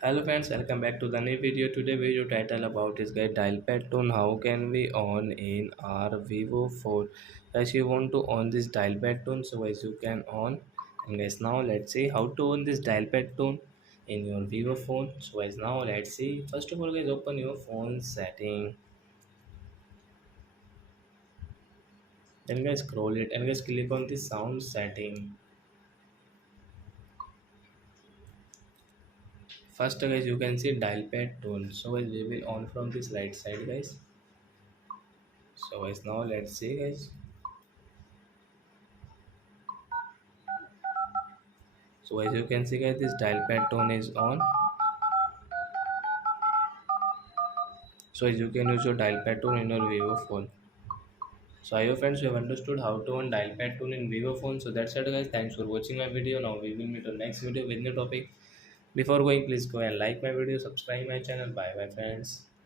Hello friends, welcome back to the new video. Today video title about is guide dial pad tone. How can we on in our Vivo phone? Guys, you want to on this dial pad tone, so as you can on. And guys, now let's see how to on this dial pad tone in your Vivo phone. So as now let's see. First of all, guys, open your phone setting. Then guys, scroll it and guys click on the sound setting. First, guys, you can see dial pad tone. So guys, we will on from this right side, guys. So guys, now let's see, guys. So as you can see guys, this dial pad tone is on. So as you can use your dial pad tone in your Vivo phone. So I hope friends you have understood how to on dial pad tone in Vivo phone. So that's it guys. Thanks for watching my video. Now we will meet on next video with new topic. Before going, please go and like my video, subscribe my channel. Bye bye friends.